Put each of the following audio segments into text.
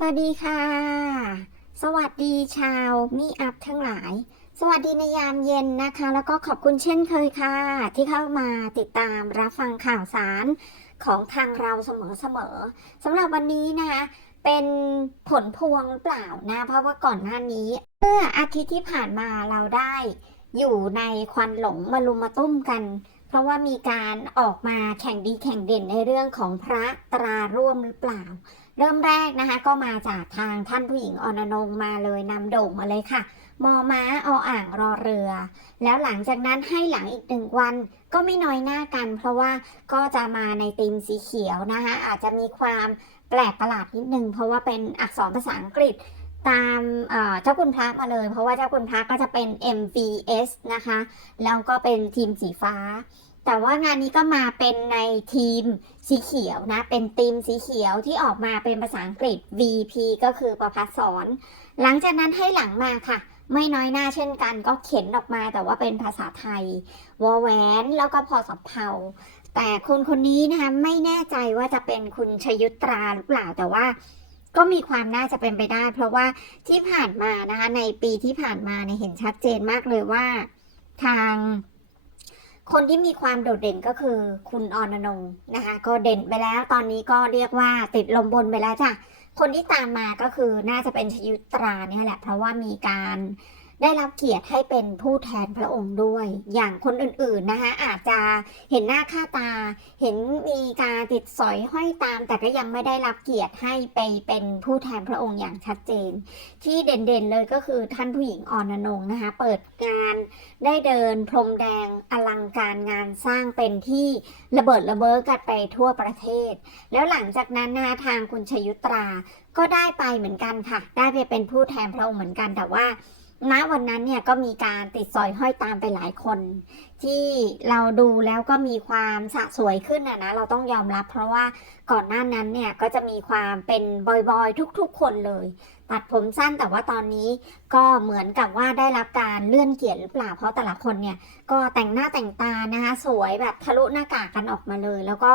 สวัสดีค่ะ สวัสดีชาวมีอัพทั้งหลาย สวัสดีในยามเย็นนะคะ แล้วก็ขอบคุณเช่นเคยค่ะ ที่เข้ามาติดตามรับฟังข่าวสารของทางเราเสมอๆสำหรับวันนี้นะคะเป็นผลพวงหรือเปล่านะ เพราะว่าก่อนหน้านี้เมื่ออาทิตย์ที่ผ่านมาเราได้อยู่ในควันหลงมาลุมมาตุ้มกัน เพราะว่ามีการออกมาแข่งดีแข่งเด่นในเรื่องของพระตราร่วมหรือเปล่า เริ่มแรกนะคะก็มาจากทางท่านผู้หญิงอนนงมาเลยนำโด่งมาเลยค่ะ มอม้าออ่างรอเรือ แล้วหลังจากนั้นให้หลังอีกหนึ่งวันก็ไม่น้อยหน้ากัน เพราะว่าก็จะมาในธีมสีเขียวนะคะอาจจะมีความแปลกประหลาดนิดนึง เพราะว่าเป็นอักษรภาษาอังกฤษตามเอ่อเจ้าคุณพระมาเลย เพราะว่าเจ้าคุณพระก็จะเป็น MVS นะคะ แล้วก็เป็นทีมสีฟ้า แต่ว่างานนี้ก็มาเป็นในทีมสีเขียวนะ เป็นทีมสีเขียวที่ออกมาเป็นภาษาอังกฤษ VP ก็คือประพัฒสอนหลังจากนั้นให้หลังมาค่ะ ไม่น้อยหน้าเช่นกัน ก็เขียนออกมาแต่ว่าเป็นภาษาไทยวอแหวนแล้วก็พอสอบเภาแต่คนคนนี้นะคะไม่แน่ใจว่าจะเป็นคุณชยุตราหรือเปล่าแต่ว่าก็มีความน่าจะเป็นไปได้ เพราะว่าที่ผ่านมานะคะในปีที่ผ่านมาเนี่ยเห็นชัดเจนมากเลยว่าทาง คนที่มีความโดดเด่นก็คือคุณออนอนงนะคะก็เด่นไปแล้วตอนนี้ก็เรียกว่าติดลมบนไปแล้วจ้ะคนที่ตามมาก็คือน่าจะเป็นชยุตราเนี่ยแหละ เพราะว่ามีการ ได้รับเกียรติให้เป็นผู้แทนพระองค์ด้วย อย่างคนอื่นๆนะคะอาจจะเห็นหน้าค่าตา เห็นมีการติดสอยห้อยตาม แต่ก็ยังไม่ได้รับเกียรติให้ไปเป็นผู้แทนพระองค์อย่างชัดเจน ที่เด่นๆเลยก็คือท่านผู้หญิงออนนงนะคะเปิดงานได้เดินพรมแดงอลังการงานสร้างเป็นที่ระเบิดระเบ้อกันไปทั่วประเทศ แล้วหลังจากนั้นนะคะทางคุณชยุตราก็ได้ไปเหมือนกันค่ะ ได้ไปเป็นผู้แทนพระองค์เหมือนกันแต่ว่า ณวันนั้นเนี่ยก็มีการติดสอยห้อยตามไปหลายคน ที่เราดูแล้วก็มีความสะสวยขึ้นนะนะเราต้องยอมรับ เพราะว่าก่อนหน้านั้นเนี่ยก็จะมีความเป็นบอยๆทุกๆคนเลย ตัดผมสั้นแต่ว่าตอนนี้ก็เหมือนกับว่าได้รับการเลื่อนเกียรติหรือเปล่าเพราะแต่ละคนเนี่ยก็แต่งหน้าแต่งตานะคะสวยแบบทะลุหน้ากากกันออกมาเลย แล้วก็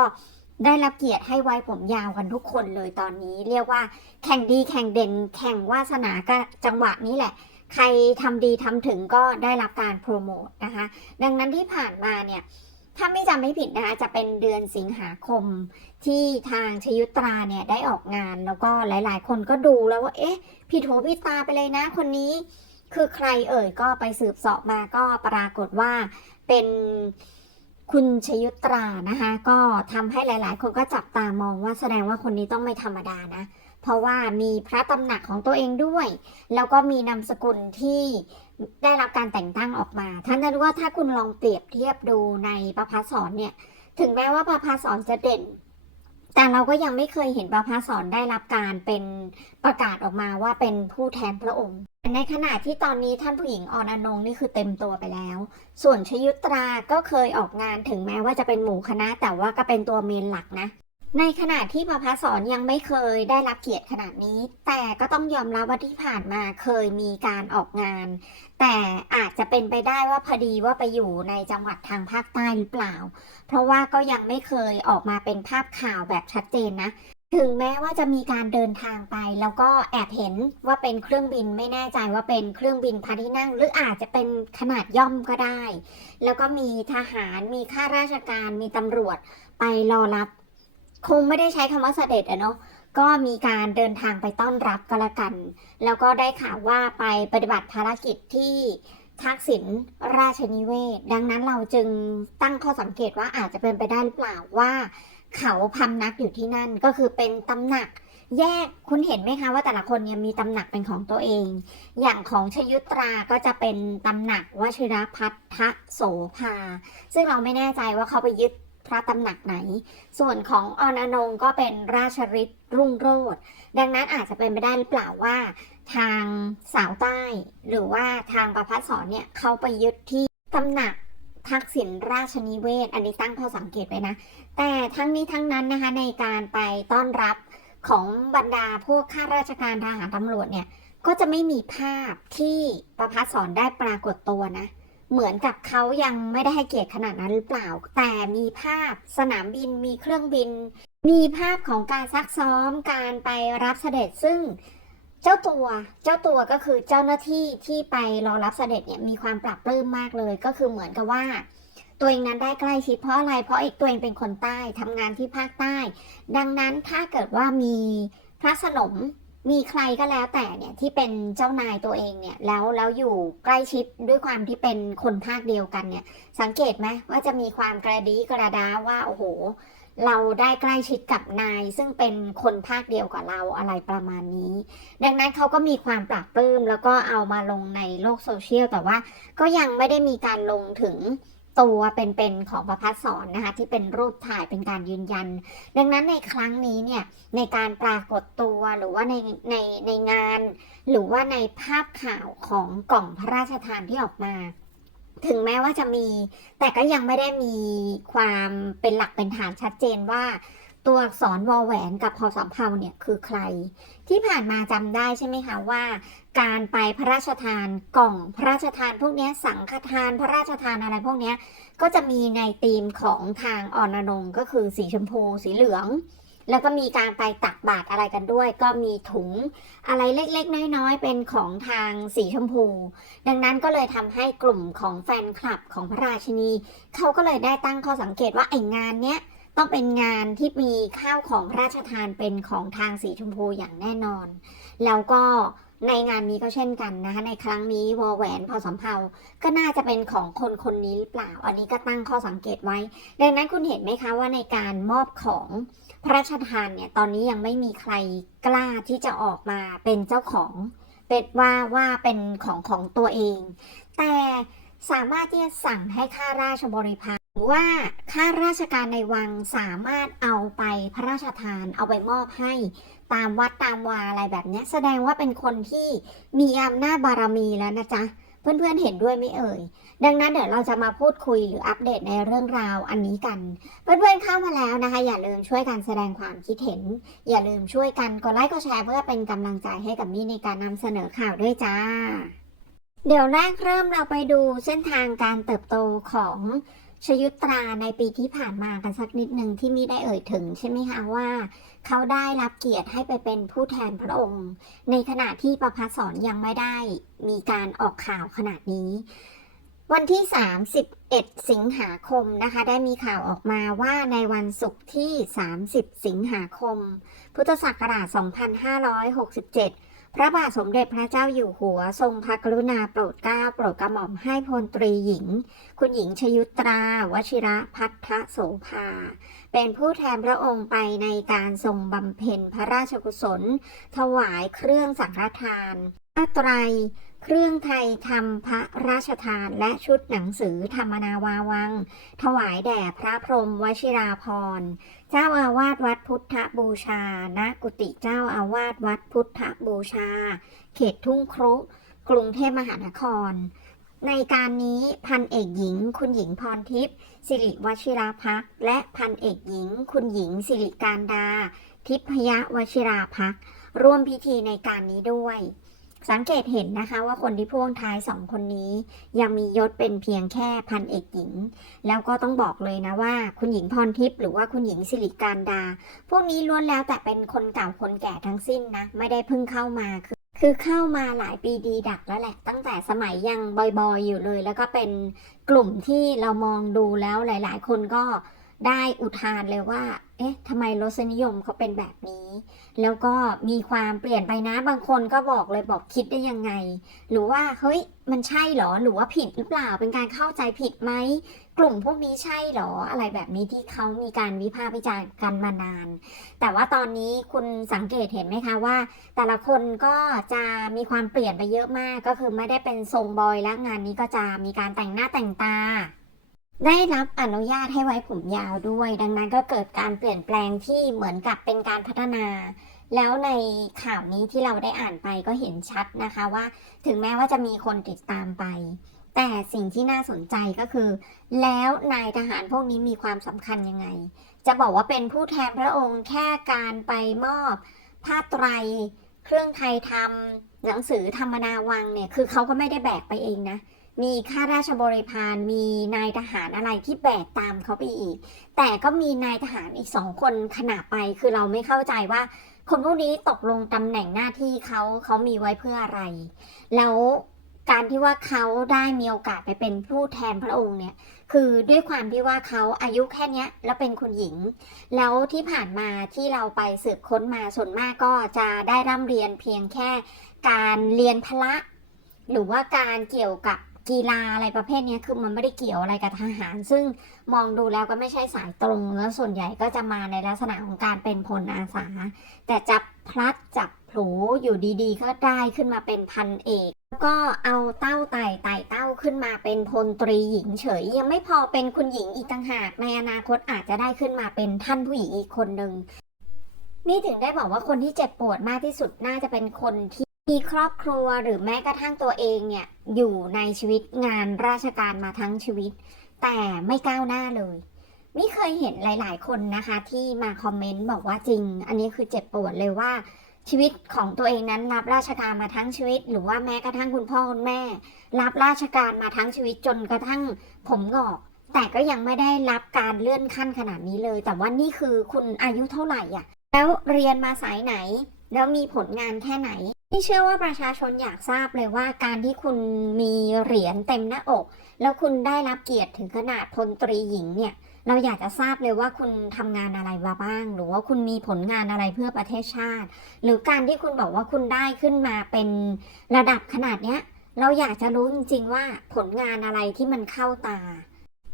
ได้รับเกียรติให้ไว้ผมยาวกันทุกคนเลยตอนนี้ เรียกว่าแข่งดีแข่งเด่นแข่งวาสนาก็จังหวะนี้แหละ ใครทำดีทำถึงก็ได้รับการโปรโมทนะคะ ดังนั้นที่ผ่านมาเนี่ยถ้าไม่จำไม่ผิดนะคะจะเป็นเดือนสิงหาคมที่ทางชยุตราเนี่ยได้ออกงาน แล้วก็หลาย ๆ คนก็ดูแล้วว่า เอ๊ะผิดหูผิดตาไปเลยนะคนนี้ คือใครเอ่ยก็ไปสืบสอบมาก็ปรากฏว่าเป็น คุณชยุตรานะคะก็ทำให้หลาย ๆ คนก็จับตามองว่าแสดงว่าคนนี้ต้องไม่ธรรมดานะ เพราะว่ามีพระตำหนักของตัวเองด้วย แล้วก็มีนามสกุลที่ได้รับการแต่งตั้งออกมา ท่านจะรู้ว่าถ้าคุณลองเปรียบเทียบดูในประพัสอนเนี่ย ถึงแม้ว่าประพัสอนจะเด่น แต่เราก็ยังไม่เคยเห็นประพัสสอนได้รับการเป็นประกาศออกมาว่าเป็นผู้แทนพระองค์ ในขณะที่ตอนนี้ท่านผู้หญิงออนอนงนี่คือเต็มตัวไปแล้ว ส่วนชยุตราก็เคยออกงานถึงแม้ว่าจะเป็นหมู่คณะ แต่ว่าก็เป็นตัวเมนหลักนะ ในขณะที่ประพัสสอนยังไม่เคยได้รับเกียรติขนาดนี้ แต่ก็ต้องยอมรับว่าที่ผ่านมาเคยมีการออกงาน แต่อาจจะเป็นไปได้ว่าพอดีว่าไปอยู่ในจังหวัดทางภาคใต้หรือเปล่า เพราะว่าก็ยังไม่เคยออกมาเป็นภาพข่าวแบบชัดเจนนะ ถึงแม้ว่าจะมีการเดินทางไป แล้วก็แอบเห็นว่าเป็นเครื่องบินไม่แน่ใจว่าเป็นเครื่องบินพาที่นั่ง หรืออาจจะเป็นขนาดย่อมก็ได้ แล้วก็มีทหารมีข้าราชการมีตำรวจไปรอรับ คงไม่ได้ใช้คำว่าเสด็จอะเนาะก็มีการเดินทางไปต้อนรับก็แล้วกัน แล้วก็ได้ข่าวว่าไปปฏิบัติภารกิจที่ทักษิณราชนิเวศ ดังนั้นเราจึงตั้งข้อสังเกตว่าอาจจะเป็นไปได้หรือเปล่าว่า เขาพำนักอยู่ที่นั่นก็คือเป็นตำหนักแยกคุณเห็นไหมคะว่าแต่ละคนเนี่ยมีตำหนักเป็นของตัวเอง อย่างของชยุตราก็จะเป็นตำหนักวชิรพัฒทโสภา ซึ่งเราไม่แน่ใจว่าเขาไปยึดพระตำหนักไหน ส่วนของอนอนงก็เป็นราชฤทธิ์รุ่งโรจน์ดังนั้นอาจจะเป็นไปได้หรือเปล่าว่า ทางสาวใต้ หรือว่าทางประพัฒสอนเนี่ยเขาไปยึดที่ตำหนัก ทักษิณราชนิเวศ อันนี้ตั้งข้อสังเกตไว้นะ แต่ทั้งนี้ทั้งนั้นนะคะในการไปต้อนรับของบรรดาพวกข้าราชการทหารตำรวจเนี่ยก็จะไม่มีภาพที่ประพัฒสอนได้ปรากฏตัวนะ เหมือนกับเขายังไม่ได้ให้เกียรติขนาดนั้นหรือเปล่า แต่มีภาพสนามบินมีเครื่องบิน มีภาพของการซักซ้อมการไปรับเสด็จซึ่ง เจ้าตัวเจ้าตัวก็คือเจ้าหน้าที่ที่ไปรอรับเสด็จเนี่ยมีความปรับปลื้มมากเลย ก็คือเหมือนกับว่า ตัวเองนั้นได้ใกล้ชิดเพราะอะไรเพราะเอกตัวเองเป็นคนใต้ทำงานที่ภาคใต้ ดังนั้นถ้าเกิดว่ามีพระสนมมีใครก็แล้วแต่เนี่ยที่เป็นเจ้านายตัวเองเนี่ยแล้วแล้วอยู่ใกล้ชิดด้วยความที่เป็นคนภาคเดียวกันเนี่ยสังเกตไหมว่าจะมีความกระดีกระดาว่าโอ้โห เราได้ใกล้ชิดกับนายซึ่งเป็นคนภาคเดียวกับเราอะไรประมาณนี้ ดังนั้นเขาก็มีความปรับปลื้มแล้วก็เอามาลงในโลกโซเชียล แต่ว่าก็ยังไม่ได้มีการลงถึงตัวเป็นๆของประพัฒสอนนะคะที่เป็นรูปถ่ายเป็นการยืนยัน ดังนั้นในครั้งนี้เนี่ยในการปรากฏตัวหรือว่าในในในงาน หรือว่าในภาพข่าวของกล่องพระราชทานที่ออกมา ถึงแม้ว่าจะมี แต่ก็ยังไม่ได้มีความเป็นหลักเป็นฐานชัดเจนว่า ตัวอักษรวอแหวนกับพอสำเภาเนี่ยคือใคร ที่ผ่านมาจำได้ใช่ไหมคะว่า การไปพระราชทานกล่องพระราชทานพวกนี้สังฆทานพระราชทานอะไรพวกนี้ก็จะมีในธีมของทางอ่อนนงก็คือสีชมพูสีเหลือง แล้วก็มีการไปตักบาตรอะไรกันด้วย ก็มีถุงอะไรเล็กๆ น้อยๆ เป็นของทางสีชมพู ดังนั้นก็เลยทำให้กลุ่มของแฟนคลับของพระราชินี เขาก็เลยได้ตั้งข้อสังเกตว่าไอ้งานเนี้ยต้องเป็นงานที่มีข้าวของพระราชทานเป็นของทางสีชมพูอย่างแน่นอน แล้วก็ในงานนี้ก็เช่นกันนะคะในครั้งนี้วอแหวนพอสำเภาก็น่าจะเป็นของคนคนนี้หรือเปล่า อันนี้ก็ตั้งข้อสังเกตไว้ ดังนั้นคุณเห็นไหมคะว่าในการมอบของ พระราชทานเนี่ยตอนนี้ยังไม่มีใครกล้าที่จะออกมาเป็นเจ้าของเป็นว่าว่าเป็นของของตัวเอง แต่สามารถที่จะสั่งให้ข้าราชบริพารหรือว่าข้าราชการในวังสามารถเอาไปพระราชทานเอาไปมอบให้ตามวัดตามวาอะไรแบบนี้แสดงว่าเป็นคนที่มีอำนาจบารมีแล้วนะจ๊ะ เพื่อนๆเห็นด้วยไม่เอ่ย ดังนั้นเดี๋ยวเราจะมาพูดคุยหรืออัปเดตในเรื่องราวอันนี้กัน เพื่อนๆเข้ามาแล้วนะคะ อย่าลืมช่วยกันแสดงความคิดเห็น อย่าลืมช่วยกันกดไลค์กดแชร์เพื่อเป็นกำลังใจให้กับมี่ในการนำเสนอข่าวด้วยจ้า เดี๋ยวแรกเริ่มเราไปดูเส้นทางการเติบโตของ ชยุตราในปีที่ผ่านมากันสักนิดหนึ่งที่มีได้เอ่ยถึงใช่ไหมคะว่า เขาได้รับเกียรติให้ไปเป็นผู้แทนพระองค์ ในขณะที่ประพัสสอนยังไม่ได้มีการออกข่าวขนาดนี้ วันที่ 31 สิงหาคมนะคะ ได้มีข่าวออกมาว่าในวันศุกร์ที่ 30 สิงหาคม พุทธศักราช 2567 พระบาทสมเด็จพระเจ้าอยู่หัวทรงพระกรุณาโปรดเกล้าโปรดกระหม่อมให้พลตรีหญิง คุณหญิงชยุตราวชิระพัทโสภา เป็นผู้แทนพระองค์ไปในการทรงบำเพ็ญพระราชกุศล ถวายเครื่องสังฆทานผ้าไตร เครื่องไทยทำพระราชทานและชุดหนังสือธรรมนาวาวัง ถวายแด่พระพรหมวชิราพรณ์เจ้าอาวาสวัดพุทธบูชา ณ กุฏิเจ้าอาวาสวัดพุทธบูชา เขตทุ่งครุ กรุงเทพมหานคร ในการนี้พันเอกหญิง คุณหญิงพรทิพย์สิริวชิราพักษ์และพันเอกหญิง คุณหญิงสิริการดา ทิพยวชิราพักษ์ร่วมพิธีในการนี้ด้วย สังเกตเห็นนะคะว่าคนที่พ่วงท้ายสองคนนี้ ยังมียศเป็นเพียงแค่พันเอกหญิง แล้วก็ต้องบอกเลยนะว่า คุณหญิงพรทิพย์หรือว่าคุณหญิงสิริการดา พวกนี้ล้วนแล้วแต่เป็นคนเก่าคนแก่ทั้งสิ้นนะ ไม่ได้เพิ่งเข้ามาคือคือเข้ามาหลายปีดีดักแล้วแหละ ตั้งแต่สมัยยังบอยๆอยู่เลย แล้วก็เป็นกลุ่มที่เรามองดูแล้วหลาย ๆ คนก็ ได้อุทานเลยว่า เอ๊ะทำไมรสนิยมเขาเป็นแบบนี้ แล้วก็มีความเปลี่ยนไปนะ บางคนก็บอกเลยบอกคิดได้ยังไง หรือว่า เฮ้ย มันใช่หรอ หรือว่าผิดหรือเปล่า เป็นการเข้าใจผิดไหม กลุ่มพวกนี้ใช่หรอ อะไรแบบนี้ที่เขามีการวิพากษ์วิจารณ์กันมานาน แต่ว่าตอนนี้คุณสังเกตเห็นไหมคะว่า แต่ละคนก็จะมีความเปลี่ยนไปเยอะมาก ก็คือไม่ได้เป็นทรงบอยแล้วงานนี้ก็จะมีการแต่งหน้าแต่งตา ได้รับอนุญาตให้ไว้ผมยาวด้วย ดังนั้นก็เกิดการเปลี่ยนแปลงที่เหมือนกับเป็นการพัฒนา แล้วในข่าวนี้ที่เราได้อ่านไปก็เห็นชัดนะคะว่า ถึงแม้ว่าจะมีคนติดตามไป แต่สิ่งที่น่าสนใจก็คือ แล้วนายทหารพวกนี้มีความสำคัญยังไง จะบอกว่าเป็นผู้แทนพระองค์แค่การไปมอบผ้าไตร เครื่องไทยทำหนังสือธรรมนาวังเนี่ยคือเขาก็ไม่ได้แบกไปเองนะ มีข้าราชบริพารมีนายทหารอะไรที่แบกตามเขาไปอีก แต่ก็มีนายทหารอีกสองคนขณะไปคือเราไม่เข้าใจว่า คนพวกนี้ตกลงตำแหน่งหน้าที่เขาเขามีไว้เพื่ออะไร แล้วการที่ว่าเขาได้มีโอกาสไปเป็นผู้แทนพระองค์เนี่ย คือด้วยความที่ว่าเขาอายุแค่เนี้ยแล้วเป็นคุณหญิง แล้วที่ผ่านมาที่เราไปสืบค้นมาส่วนมากก็จะได้ร่ำเรียนเพียงแค่การเรียนพละ หรือว่าการเกี่ยวกับ กีฬาอะไรประเภทนี้คือมันไม่ได้เกี่ยวอะไรกับทหาร ซึ่งมองดูแล้วก็ไม่ใช่สายตรง แล้วส่วนใหญ่ก็จะมาในลักษณะของการเป็นพลอาสา แต่จับพลัดจับผลูอยู่ดีๆ ก็ได้ขึ้นมาเป็นพันเอกก็เอาเต้าไต่ไต่เต้าขึ้นมาเป็นพลตรีหญิงเฉย ยังไม่พอเป็นคุณหญิงอีกต่างหากในอนาคตอาจจะได้ขึ้นมาเป็นท่านผู้หญิงอีกคนหนึ่งนี่ถึงได้บอกว่าคนที่เจ็บปวดมากที่สุดน่าจะเป็นคนที่ มีครอบครัวหรือแม้กระทั่งตัวเองเนี่ยอยู่ในชีวิตงานราชการมาทั้งชีวิต แต่ไม่ก้าวหน้าเลยนี่เคยเห็นหลาย ๆ คนนะคะ ที่มาคอมเมนต์บอกว่าจริง อันนี้คือเจ็บปวดเลยว่า ชีวิตของตัวเองนั้นรับราชการมาทั้งชีวิต หรือว่าแม้กระทั่งคุณพ่อคุณแม่ รับราชการมาทั้งชีวิตจนกระทั่งผมงอก แต่ก็ยังไม่ได้รับการเลื่อนขั้นขนาดนี้เลย แต่ว่านี่คือคุณอายุเท่าไหร่อะ แล้วเรียนมาสายไหน แล้วมีผลงานแค่ไหนที่เชื่อว่าประชาชนอยากทราบเลยว่าการที่คุณมีเหรียญเต็มหน้าอก แล้วคุณได้รับเกียรติถึงขนาดพลตรีหญิงเนี่ย เราอยากจะทราบเลยว่าคุณทำงานอะไรมาบ้าง หรือว่าคุณมีผลงานอะไรเพื่อประเทศชาติ หรือการที่คุณบอกว่าคุณได้ขึ้นมาเป็นระดับขนาดเนี้ย เราอยากจะรู้จริง ๆ ว่าผลงานอะไรที่มันเข้าตา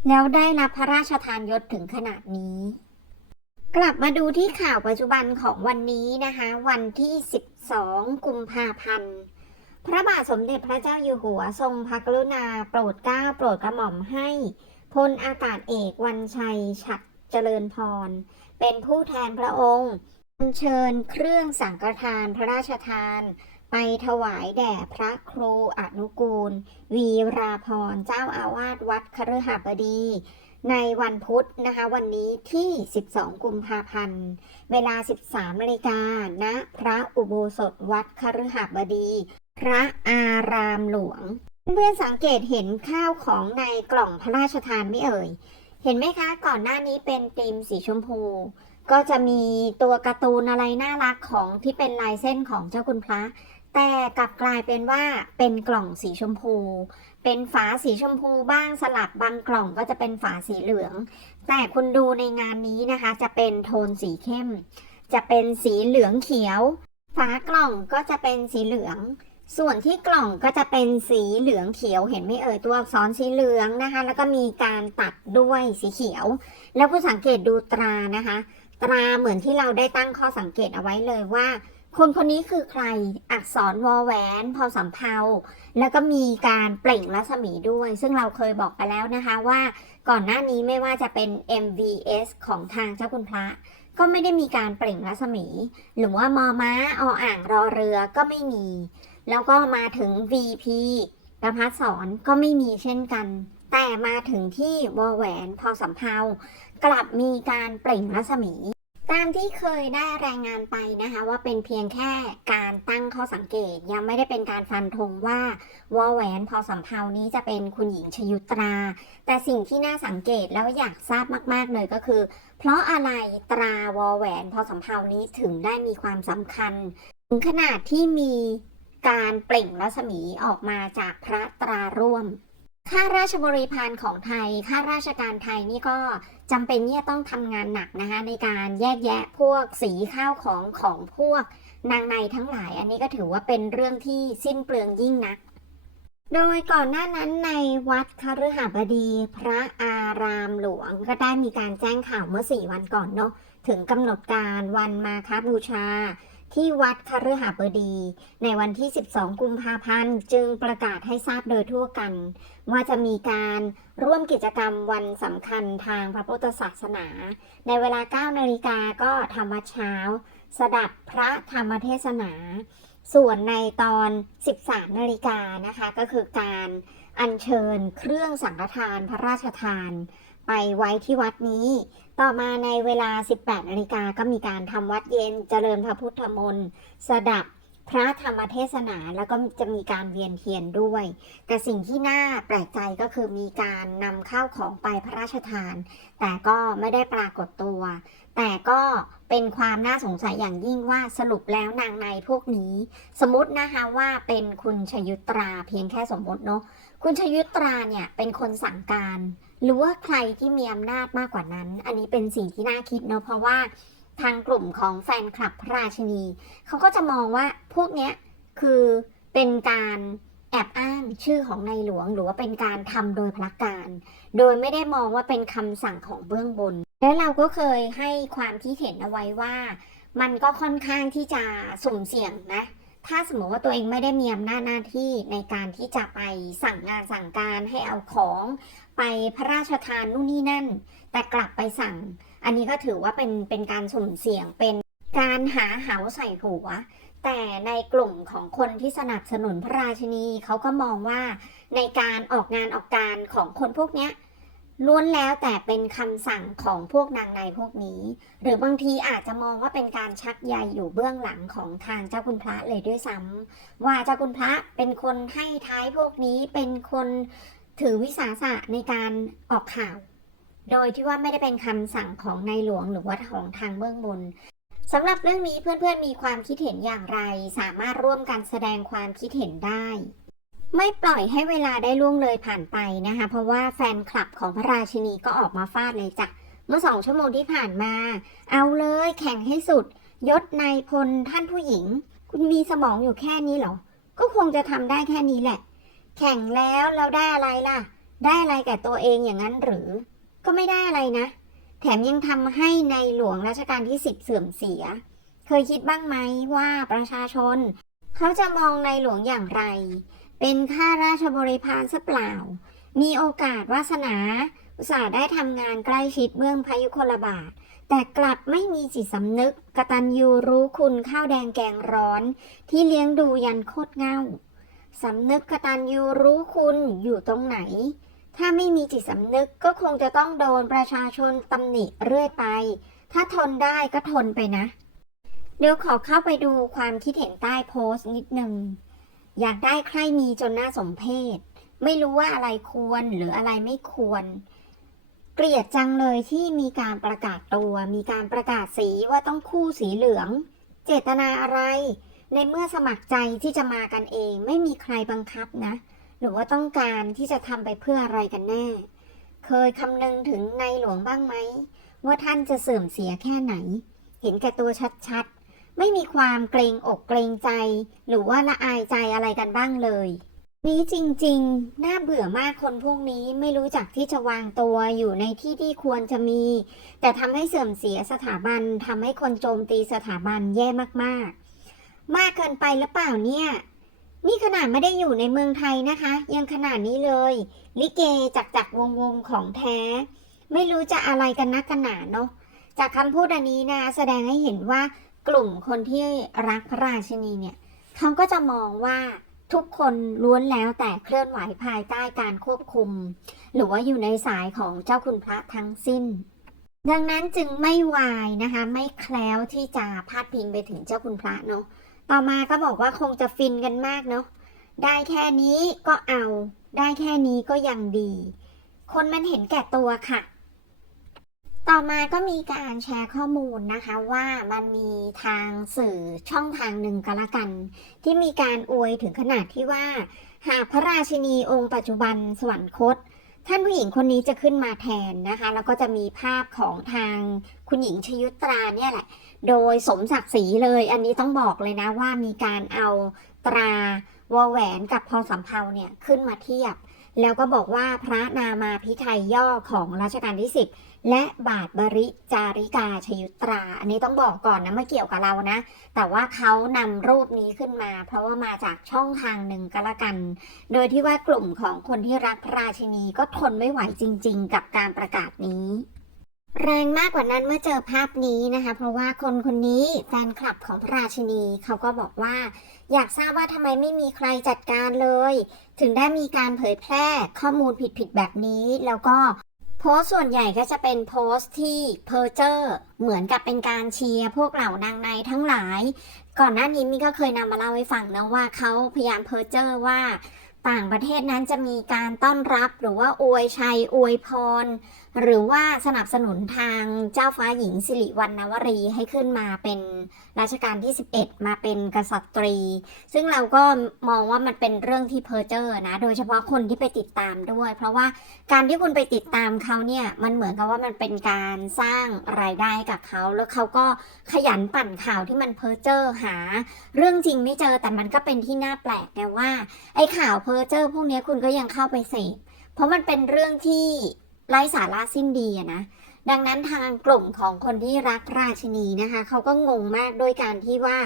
แล้วได้รับพระราชทานยศถึงขนาดนี้ กลับมาดูที่ข่าวปัจจุบันของวันนี้นะคะ วันที่ 12 กุมภาพันธ์ พระบาทสมเด็จพระเจ้าอยู่หัวทรงพระกรุณาโปรดเกล้าโปรดกระหม่อมให้พลอากาศเอกวันชัยฉัตรเจริญพร เป็นผู้แทนพระองค์เชิญเครื่องสังฆทานพระราชทาน ไปถวายแด่พระครูอนุกูล วีราพรเจ้าอาวาสวัดคฤหบดี ในวันพุธนะคะวันนี้ที่ 12 กุมภาพันธ์ เวลา 13นาฬิกาณพระอุโบสถวัดคฤหบดี พระอารามหลวง เพื่อนสังเกตเห็นข้าวของในกล่องพระราชทานไม่เอ่ย เห็นไหมคะก่อนหน้านี้เป็นธีมสีชมพู ก็จะมีตัวการ์ตูนอะไรน่ารักของที่เป็นลายเส้นของเจ้าคุณพระ แต่กลับกลายเป็นว่าเป็นกล่องสีชมพู เป็นฝาสีชมพูบ้างสลับบางกล่องก็จะเป็นฝาสีเหลือง แต่คุณดูในงานนี้นะคะ จะเป็นโทนสีเข้ม จะเป็นสีเหลืองเขียว ฝากล่องก็จะเป็นสีเหลือง ส่วนที่กล่องก็จะเป็นสีเหลืองเขียว เห็นไหมเอ่ยตัวอักษรสีเหลืองนะคะ แล้วก็มีการตัดด้วยสีเขียว แล้วผู้สังเกตดูตรานะคะ ตราเหมือนที่เราได้ตั้งข้อสังเกตเอาไว้เลยว่า คนคนนี้คือใคร อักษรวอแหวน พอสำเพาแล้วก็มีการเปล่งรัศมีด้วย ซึ่งเราเคยบอกไปแล้วนะคะว่าก่อนหน้านี้ไม่ว่าจะเป็น MVS ของทางเจ้าคุณพระ ก็ไม่ได้มีการเปล่งรัศมี หรือว่ามอม้าออ่างรอเรือก็ไม่มี แล้วก็มาถึง VP ประพัฒสอนก็ไม่มีเช่นกัน แต่มาถึงที่วอแหวน พอสำเพากลับมีการเปล่งรัศมี ตามที่เคยได้รายงานไปนะคะว่าเป็นเพียงแค่การตั้งข้อสังเกต ยังไม่ได้เป็นการฟันธงว่าวอแหวนพอสำเพานี้จะเป็นคุณหญิงชยุตรา แต่สิ่งที่น่าสังเกตแล้วอยากทราบมาก ๆ เลยก็คือ เพราะอะไรตราวอแหวนพอสำเพานี้ถึงได้มีความสำคัญ ถึงขนาดที่มีการเปล่งรัศมีออกมาจากพระตราร่วม ข้าราชบริพารของไทย ข้าราชการไทยนี่ก็จำเป็นที่จะต้องทำงานหนักนะคะในการแยกแยะพวกสีข้าวของของพวกนางในทั้งหลาย อันนี้ก็ถือว่าเป็นเรื่องที่สิ้นเปลืองยิ่งนัก โดยก่อนหน้านั้นในวัดคฤหบดี พระอารามหลวงก็ได้มีการแจ้งข่าวเมื่อสี่วันก่อนเนาะถึงกำหนดการวันมาคบูชา ที่วัดคฤหบดี ในวันที่ 12 กุมภาพันธ์ จึงประกาศให้ทราบโดยทั่วกัน ว่าจะมีการร่วมกิจกรรมวันสำคัญทางพระพุทธศาสนา ในเวลา 9 นาฬิกาก็ทำวัดเช้า สดับพระธรรมเทศนา ส่วนในตอน 13 นาฬิกานะคะ ก็คือการอัญเชิญเครื่องสังฆทานพระราชทาน ไปไว้ที่วัดนี้ ต่อมาในเวลา 18นาฬิกาก็มีการทำวัดเย็นเจริญพระพุทธมนต์สดับพระธรรมเทศนาแล้วก็จะมีการเวียนเทียนด้วย แต่สิ่งที่น่าแปลกใจก็คือมีการนำข้าวของไปพระราชทาน แต่ก็ไม่ได้ปรากฏตัว แต่ก็เป็นความน่าสงสัยอย่างยิ่งว่าสรุปแล้วนางในพวกนี้ สมมตินะคะว่าเป็นคุณชยุตราเพียงแค่สมมติเนาะคุณชยุตราเนี่ยเป็นคนสั่งการ หรือว่าใครที่มีอำนาจมากกว่านั้น อันนี้เป็นสิ่งที่น่าคิดเนาะเพราะว่าทางกลุ่มของแฟนคลับพระราชินี เขาก็จะมองว่าพวกเนี้ยคือเป็นการแอบอ้างชื่อของในหลวง หรือว่าเป็นการทำโดยพละการ โดยไม่ได้มองว่าเป็นคำสั่งของเบื้องบน และเราก็เคยให้ความคิดเห็นเอาไว้ว่า มันก็ค่อนข้างที่จะสุ่มเสี่ยงนะ ถ้าสมมติว่าตัวเองไม่ได้มีอำนาจหน้าที่ในการที่จะไปสั่งงานสั่งการให้เอาของไปพระราชทานนู่นนี่นั่น แต่กลับไปสั่ง อันนี้ก็ถือว่าเป็นเป็นการสุ่มเสี่ยงเป็นการหาเหาใส่หัว แต่ในกลุ่มของคนที่สนับสนุนพระราชนีเขาก็มองว่าในการออกงานออกการของคนพวกเนี้ย ล้วนแล้วแต่เป็นคำสั่งของพวกนางในพวกนี้ หรือบางทีอาจจะมองว่าเป็นการชักใยอยู่เบื้องหลังของทางเจ้าคุณพระเลยด้วยซ้ำว่าเจ้าคุณพระเป็นคนให้ท้ายพวกนี้เป็นคนถือวิสาสะในการออกข่าว โดยที่ว่าไม่ได้เป็นคำสั่งของในหลวงหรือว่าของทางเบื้องบนสำหรับเรื่องนี้เพื่อนๆมีความคิดเห็นอย่างไร สามารถร่วมกันแสดงความคิดเห็นได้ ไม่ปล่อยให้เวลาได้ล่วงเลยผ่านไปนะคะ เพราะว่าแฟนคลับของพระราชินีก็ออกมาฟาดเลยจ้ะเมื่อสองชั่วโมงที่ผ่านมา เอาเลยแข่งให้สุด ยศนายพลท่านผู้หญิง คุณมีสมองอยู่แค่นี้เหรอ ก็คงจะทำได้แค่นี้แหละ แข่งแล้วแล้วได้อะไรล่ะ ได้อะไรแก่ตัวเองอย่างนั้นหรือ ก็ไม่ได้อะไรนะ แถมยังทำให้ในหลวงรัชกาลที่สิบเสื่อมเสีย เคยคิดบ้างไหมว่าประชาชน เขาจะมองในหลวงอย่างไร เป็นข้าราชบริพารซะเปล่า มีโอกาสวาสนา อุตส่าห์ได้ทำงานใกล้ชิดเบื้องพยุคลบาท แต่กลับไม่มีจิตสำนึกกตัญญูรู้คุณข้าวแดงแกงร้อน ที่เลี้ยงดูยันโคตรเง่าสำนึกกตัญญูรู้คุณอยู่ตรงไหน ถ้าไม่มีจิตสำนึกก็คงจะต้องโดนประชาชนตำหนิเรื่อยไป ถ้าทนได้ก็ทนไปนะ เดี๋ยวขอเข้าไปดูความคิดเห็นใต้โพสต์นิดนึง อยากได้ใครมีจนน่าสมเพชไม่รู้ว่าอะไรควรหรืออะไรไม่ควร เกลียดจังเลยที่มีการประกาศตัว มีการประกาศสีว่าต้องคู่สีเหลือง เจตนาอะไร ในเมื่อสมัครใจที่จะมากันเอง ไม่มีใครบังคับนะ หรือว่าต้องการที่จะทำไปเพื่ออะไรกันแน่ เคยคำนึงถึงในหลวงบ้างไหม ว่าท่านจะเสื่อมเสียแค่ไหน เห็นแก่ตัวชัดๆ ไม่มีความเกรงอกเกรงใจ หรือว่าละอายใจอะไรกันบ้างเลย นี้จริงๆ น่าเบื่อมากคนพวกนี้ไม่รู้จักที่จะวางตัวอยู่ในที่ที่ควรจะมี แต่ทำให้เสื่อมเสียสถาบันทำให้คนโจมตีสถาบันแย่มากๆ มากเกินไปหรือเปล่าเนี่ยนี่ขนาดไม่ได้อยู่ในเมืองไทยนะคะ ยังขนาดนี้เลย ลิเกจักจักวงวงของแท้ ไม่รู้จะอะไรกันนักกันหนาเนาะจากคำพูดอันนี้นะ แสดงให้เห็นว่า กลุ่มคนที่รักพระราชินีเนี่ยเขาก็จะมองว่าทุกคนล้วนแล้วแต่เคลื่อนไหวภายใต้การควบคุม หรือว่าอยู่ในสายของเจ้าคุณพระทั้งสิ้น ดังนั้นจึงไม่วายนะคะ ไม่แคล้วที่จะพาดพิงไปถึงเจ้าคุณพระเนาะต่อมาก็บอกว่าคงจะฟินกันมากเนาะได้แค่นี้ก็เอา ได้แค่นี้ก็ยังดี คนมันเห็นแก่ตัวค่ะ ต่อมาก็มีการแชร์ข้อมูลนะคะว่ามันมีทางสื่อช่องทางหนึ่งก็แล้วกัน ที่มีการอวยถึงขนาดที่ว่า หากพระราชินีองค์ปัจจุบันสวรรคต ท่านผู้หญิงคนนี้จะขึ้นมาแทนนะคะ แล้วก็จะมีภาพของทางคุณหญิงชยุตราเนี่ยแหละ โดยสมศักดิ์ศรีเลย อันนี้ต้องบอกเลยนะว่ามีการเอาตราวอแหวนกับพอสำเภาเนี่ยขึ้นมาเทียบ แล้วก็บอกว่าพระนามาพิไทยย่อของรัชกาลที่ 10 และบาทบริจาริกาชยุตรา อันนี้ต้องบอกก่อนนะไม่เกี่ยวกับเรานะ แต่ว่าเขานำรูปนี้ขึ้นมา เพราะว่ามาจากช่องทางหนึ่งก็แล้วกัน โดยที่ว่ากลุ่มของคนที่รักพระราชินีก็ทนไม่ไหวจริง ๆ กับการประกาศนี้แรงมากกว่านั้นเมื่อเจอภาพนี้นะคะ เพราะว่าคนคนนี้แฟนคลับของพระราชินีเขาก็บอกว่า อยากทราบว่าทำไมไม่มีใครจัดการเลย ถึงได้มีการเผยแพร่ข้อมูลผิดๆแบบนี้ แล้วก็ โพสส่วนใหญ่ก็จะเป็นโพสต์ที่เพอร์เจอร์เหมือนกับเป็นการเชียร์พวกเหล่านางในทั้งหลาย ก่อนหน้านี้มีก็เคยนำมาเล่าให้ฟังนะว่าเขาพยายามเพ้อเจอร์ว่าต่างประเทศนั้นจะมีการต้อนรับหรือว่าอวยชัยอวยพรหรือว่าสนับสนุนทางเจ้าฟ้าหญิงสิริวัณณวรีให้ขึ้นมาเป็นรัชกาลที่ 11 มาเป็นกษัตรี ซึ่งเราก็มองว่ามันเป็นเรื่องที่เพ้อเจ้อนะ โดยเฉพาะคนที่ไปติดตามด้วย เพราะว่าการที่คุณไปติดตามเขาเนี่ย มันเหมือนกับว่ามันเป็นการสร้างรายได้กับเขา แล้วเขาก็ขยันปั่นข่าวที่มันเพ้อเจ้อหา เรื่องจริงไม่เจอ แต่มันก็เป็นที่น่าแปลกไงว่าไอ้ข่าวเพ้อเจ้อพวกนี้คุณก็ยังเข้าไปเสพเพราะมันเป็นเรื่องที่ ไร้สาระสิ้นดีอะนะ ดังนั้นทางกลุ่มของคนที่รักราชินีนะคะเขาก็งงมากโดยการที่ว่า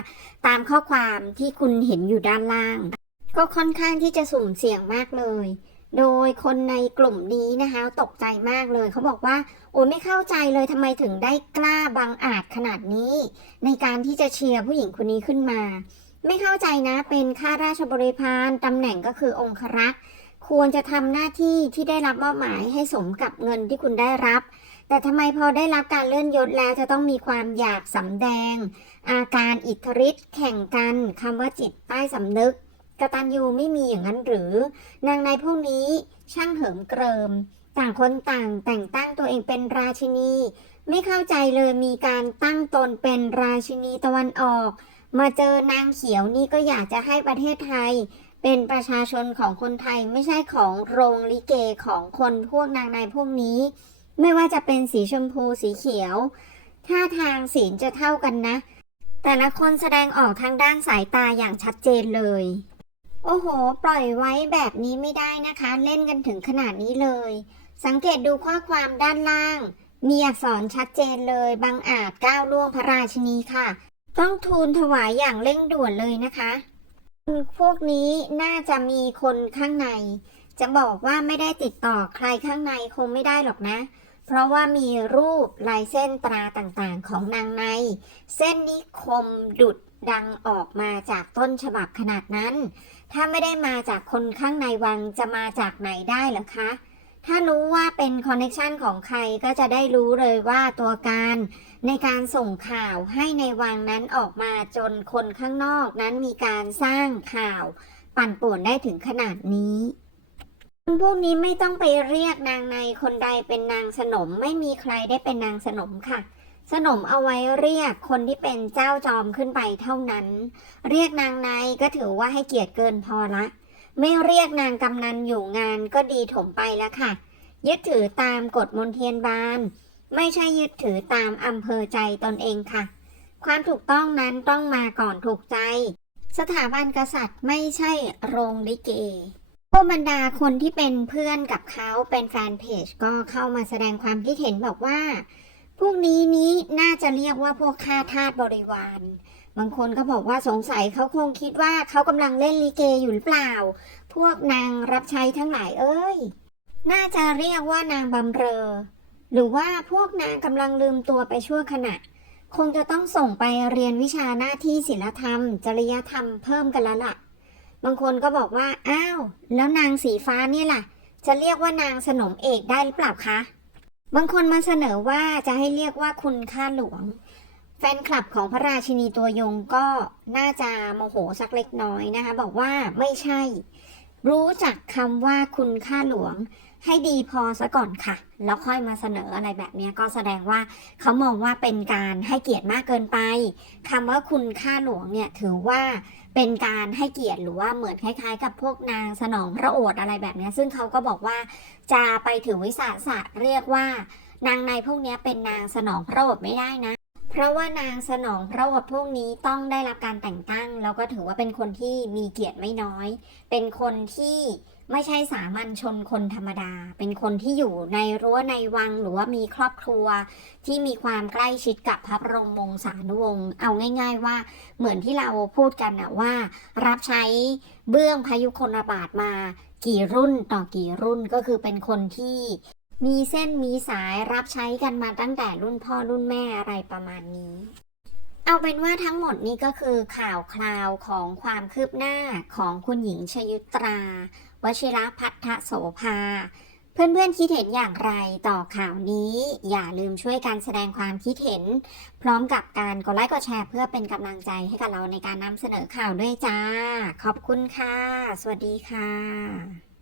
ตามข้อความที่คุณเห็นอยู่ด้านล่าง ก็ค่อนข้างที่จะสุ่มเสี่ยงมากเลย โดยคนในกลุ่มนี้นะคะ ตกใจมากเลยเขาบอกว่า โอ้ไม่เข้าใจเลยทำไมถึงได้กล้าบังอาจขนาดนี้ ในการที่จะเชียร์ผู้หญิงคนนี้ขึ้นมา ไม่เข้าใจนะเป็นข้าราชบริพารตำแหน่งก็คือองครักษ์ ควรจะทำหน้าที่ที่ได้รับมอบหมายให้สมกับเงินที่คุณได้รับ แต่ทำไมพอได้รับการเลื่อนยศแล้วจะต้องมีความอยากสำแดง อาการอิทธิฤทธิ์แข่งกันคำว่าจิตใต้สำนึกกระตัญญูไม่มีอย่างนั้นหรือ นางในพวกนี้ช่างเหิมเกริม ต่างคนต่างแต่งตั้งตัวเองเป็นราชินี ไม่เข้าใจเลยมีการตั้งตนเป็นราชินีตะวันออก มาเจอนางเขียวนี่ก็อยากจะให้ประเทศไทย เป็นประชาชนของคนไทยไม่ใช่ของโรงลิเกของคนพวกนางในพวกนี้ ไม่ว่าจะเป็นสีชมพูสีเขียวท่าทางศีลจะเท่ากันนะ แต่ละคนแสดงออกทางด้านสายตาอย่างชัดเจนเลย โอ้โห ปล่อยไว้แบบนี้ไม่ได้นะคะ เล่นกันถึงขนาดนี้เลย สังเกตดูข้อความด้านล่าง มีอักษรชัดเจนเลยบังอาจก้าวล่วงพระราชินีค่ะ ต้องทูลถวายอย่างเร่งด่วนเลยนะคะ พวกนี้น่าจะมีคนข้างใน จะบอกว่าไม่ได้ติดต่อใครข้างในคงไม่ได้หรอกนะ เพราะว่ามีรูปลายเส้นตราต่างๆ ของนางใน เส้นนี้คมดุดดังออกมาจากต้นฉบับขนาดนั้น ถ้าไม่ได้มาจากคนข้างในวังจะมาจากไหนได้หรอคะ ถ้ารู้ว่าเป็นคอนเน c ชันของใครก็จะได้รู้เลยว่าตัวการในการส่งข่าวให้ในวังนั้นออกมาจนคนข้างนอกนั้นมีการสร้างข่าวปั่นป่วนได้ถึงขนาดนี้คนพวกนี้ไม่ต้องไปเรียกนางในคนใดเป็นนางสนมไม่มีใครได้เป็นนางสนมค่ะ สนมเอาไว้เรียกคนที่เป็นเจ้าจอมขึ้นไปเท่านั้น เรียกนางในก็ถือว่าให้เกียรติเกินพอละ ไม่เรียกนางกำนันอยู่งานก็ดีถมไปแล้วค่ะ ยึดถือตามกฎมนเทียนบาน ไม่ใช่ยึดถือตามอำเภอใจตนเองค่ะ ความถูกต้องนั้นต้องมาก่อนถูกใจ สถาบันกษัตริย์ไม่ใช่โรงลิเกพวกบรรดาคนที่เป็นเพื่อนกับเขาเป็นแฟนเพจก็เข้ามาแสดงความคิดเห็นบอกว่า พวกนี้นี้น่าจะเรียกว่าพวกข้าทาสบริวาร บางคนก็บอกว่าสงสัยเขาคงคิดว่าเขากำลังเล่นลิเกอยู่หรือเปล่า พวกนางรับใช้ทั้งหลายเอ้ย น่าจะเรียกว่านางบำเรอ หรือว่าพวกนางกำลังลืมตัวไปชั่วขณะ คงจะต้องส่งไปเรียนวิชาหน้าที่ศิลธรรม จริยธรรมเพิ่มกันแล้วล่ะ บางคนก็บอกว่า อ้าว แล้วนางสีฟ้าเนี่ยล่ะ จะเรียกว่านางสนมเอกได้หรือเปล่าคะ บางคนมาเสนอว่าจะให้เรียกว่าคุณข้าหลวง แฟนคลับของพระราชินีตัวยงก็น่าจะโมโหสักเล็กน้อยนะคะ บอกว่าไม่ใช่ รู้จักคำว่าคุณข้าหลวงให้ดีพอซะก่อนค่ะ แล้วค่อยมาเสนออะไรแบบนี้ก็แสดงว่าเขามองว่าเป็นการให้เกียรติมากเกินไปคำว่าคุณข้าหลวงเนี่ยถือว่าเป็นการให้เกียรติหรือว่าเหมือนคล้ายๆ กับพวกนางสนองพระโอษฐ์อะไรแบบนี้ซึ่งเขาก็บอกว่าจะไปถือวิสาสะเรียกว่านางในพวกนี้เป็นนางสนองพระโอษฐ์ไม่ได้นะ เพราะว่านางสนองพระโอษฐ์พวกนี้ต้องได้รับการแต่งตั้ง แล้วก็ถือว่าเป็นคนที่มีเกียรติไม่น้อย เป็นคนที่ไม่ใช่สามัญชนคนธรรมดา เป็นคนที่อยู่ในรั้วในวังหรือว่ามีครอบครัว ที่มีความใกล้ชิดกับพระบรมวงศานุวงศ์เอาง่าย ๆ ว่าเหมือนที่เราพูดกันนะว่า รับใช้เบื้องพายุคลบาทมากี่รุ่นต่อกี่รุ่นก็คือเป็นคนที่ มีเส้นมีสายรับใช้กันมาตั้งแต่รุ่นพ่อรุ่นแม่อะไรประมาณนี้ เอาเป็นว่าทั้งหมดนี้ก็คือข่าวคราวของความคืบหน้าของคุณหญิงชยุตราวชิระพัฒโสภา เพื่อนๆคิดเห็นอย่างไรต่อข่าวนี้ อย่าลืมช่วยกันแสดงความคิดเห็น พร้อมกับการกดไลค์กดแชร์เพื่อเป็นกำลังใจให้กับเราในการนำเสนอข่าวด้วยจ้า ขอบคุณค่ะ สวัสดีค่ะ